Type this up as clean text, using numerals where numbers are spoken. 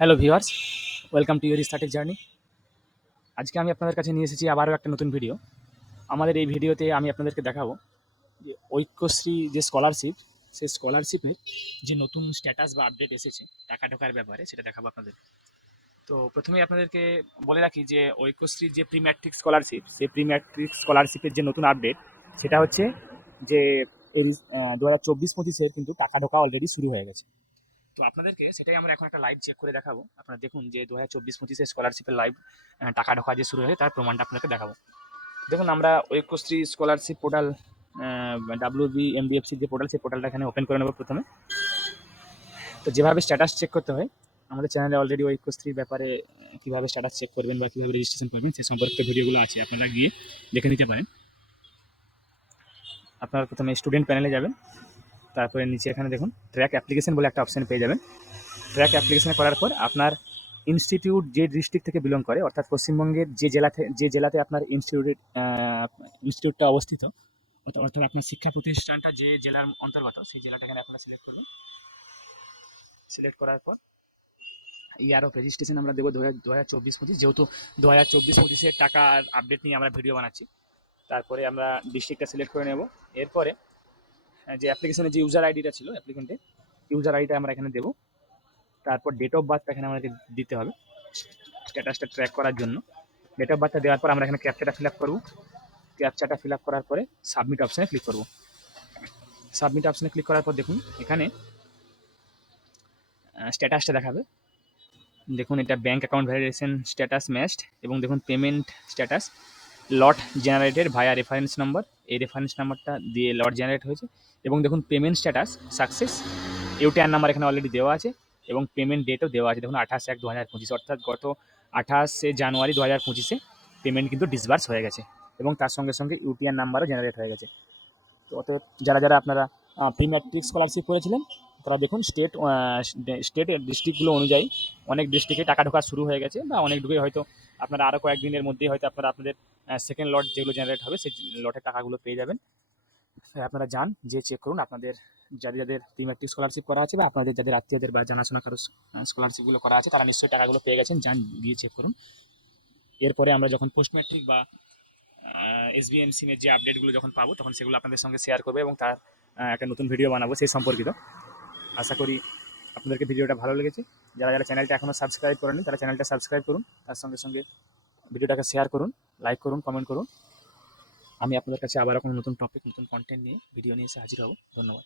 Hello viewers, welcome to your Startech journey. আজকে আমি আপনাদের কাছে নিয়ে এসেছি আবারও একটা নতুন ভিডিও। আমাদের এই ভিডিওতে আমি আপনাদেরকে দেখাবো যে ঐক্যশ্রী যে স্কলারশিপ, সেই স্কলারশিপের যে নতুন স্ট্যাটাস বা আপডেট এসেছে টাকা ঢোকার ব্যাপারে, সেটা দেখাবো আপনাদের। তো প্রথমেই আপনাদেরকে বলে রাখি যে ঐক্যশ্রীর যে প্রি ম্যাট্রিক স্কলারশিপ, সেই প্রি ম্যাট্রিক স্কলারশিপের যে নতুন আপডেট, সেটা হচ্ছে যে এই 2024-25-এর কিন্তু টাকা ঢোকা অলরেডি শুরু হয়ে গেছে। তো আপনাদেরকে সেটাই আমরা এখন একটা লাইভ চেক করে দেখাবো। আপনারা দেখুন যে 2024-25-এর স্কলারশিপের লাইভ টাকা ঢোকা যে শুরু হয়েছে তার প্রমাণটা আপনাকে দেখাবো। দেখুন, আমরা ঐক্যশ্রী স্কলারশিপ পোর্টাল, WBMBFC যে পোর্টাল, সেই পোর্টালটা এখানে ওপেন করে নেবো প্রথমে। তো যেভাবে স্ট্যাটাস চেক করতে হয়, আমাদের চ্যানেলে অলরেডি ঐক্যশ্রীর ব্যাপারে কীভাবে স্ট্যাটাস চেক করবেন বা কীভাবে রেজিস্ট্রেশন করবেন সে সম্পর্কিত ভিডিওগুলো আছে, আপনারা গিয়ে দেখে নিতে পারেন। আপনারা প্রথমে স্টুডেন্ট প্যানেলে যাবেন, তারপরে নিচে এখানে দেখুন ট্র্যাক অ্যাপ্লিকেশন বলে একটা অপশন পেয়ে যাবেন। ট্র্যাক অ্যাপ্লিকেশন করার পর আপনার ইনস্টিটিউট যে ডিস্ট্রিক্ট থেকে বিলং করে, অর্থাৎ পশ্চিমবঙ্গের যে জেলাতে আপনার ইনস্টিটিউটটা অবস্থিত, অর্থাৎ আপনার শিক্ষা প্রতিষ্ঠানটা যে জেলার অন্তর্গত, সেই জেলাটা এখানে আপনারা সিলেক্ট করবেন। সিলেক্ট করার পর ইয়ার অফ রেজিস্ট্রেশন আমরা দেবো 2024-25, যেহেতু 2024-25-এর টাকা আপডেট নিয়ে আমরা ভিডিও বানাচ্ছি। তারপরে আমরা ডিস্ট্রিক্টটা সিলেক্ট করে নেব। এরপরে যে অ্যাপ্লিকেশনের যে ইউজার আইডিটা ছিল অ্যাপ্লিকেন্টের, ইউজার আইডিটা আমরা এখানে দেবো। তারপর ডেট অফ বার্থটা এখানে আমাদেরকে দিতে হবে স্ট্যাটাসটা ট্র্যাক করার জন্য। ডেট অফ বার্থটা দেওয়ার পর আমরা এখানে ক্যাপচাটা ফিল আপ করবো। ক্যাপচাটা ফিল আপ করার পরে সাবমিট অপশানে ক্লিক করবো। সাবমিট অপশানে ক্লিক করার পর দেখুন এখানে স্ট্যাটাসটা দেখাবে। দেখুন, এটা bank account validation status matched, এবং দেখুন পেমেন্ট স্ট্যাটাস লট জেনারেটেড ভায়া রেফারেন্স নম্বর, এই রেফারেন্স নাম্বারটা দিয়ে লট জেনারেট হয়েছে। এবং দেখুন payment status success, UTR number এখানে অলরেডি দেওয়া আছে এবং পেমেন্ট ডেটও দেওয়া আছে। দেখুন 28/1/2025, অর্থাৎ গত 28শে জানুয়ারি 2025-এ পেমেন্ট কিন্তু ডিসবার্স হয়ে গেছে এবং তার সঙ্গে সঙ্গে ইউটিআর নাম্বারও জেনারেট হয়ে গেছে। তো অতএব যারা যারা আপনারা প্রি ম্যাট্রিক স্কলারশিপ করেছিলেন, তারা দেখুন স্টেট ডিস্ট্রিক্টগুলো অনুযায়ী অনেক ডিস্ট্রিক্টে টাকা ঢোকা শুরু হয়ে গেছে, বা অনেক ঢুকে হয়তো আপনারা আরও কয়েকদিনের মধ্যেই হয়তো আপনারা আপনাদের সেকেন্ড লট যেগুলো জেনারেট হবে সেই লটের টাকাগুলো পেয়ে যাবেন। আপনারা যান, যে চেক করুন আপনাদের যাদের যাদের প্রি ম্যাট্রিক স্কলারশিপ করা আছে, বা আপনাদের যাদের আত্মীয়দের বা জানাশোনা কারো স্কলারশিপগুলো করা আছে, তারা নিশ্চয়ই টাকাগুলো পেয়ে গেছেন। যান, গিয়ে চেক করুন। এরপরে আমরা যখন পোস্ট ম্যাট্রিক বা SBM সিমের যে আপডেটগুলো যখন পাবো, তখন সেগুলো আপনাদের সঙ্গে শেয়ার করবো এবং তার একটা নতুন ভিডিও বানাবো সেই সম্পর্কিত। আশা করি আপনাদেরকে ভিডিওটা ভালো লেগেছে। যারা যারা চ্যানেলটা এখনও সাবস্ক্রাইব করেনি, তারা চ্যানেলটা সাবস্ক্রাইব করুন, তার সঙ্গে সঙ্গে ভিডিওটাকে শেয়ার করুন, লাইক করুন, কমেন্ট করুন। আমি আপনাদের কাছে আবার কোনো নতুন টপিক, নতুন কন্টেন্ট নিয়ে ভিডিও নিয়ে এসে হাজির হব। ধন্যবাদ।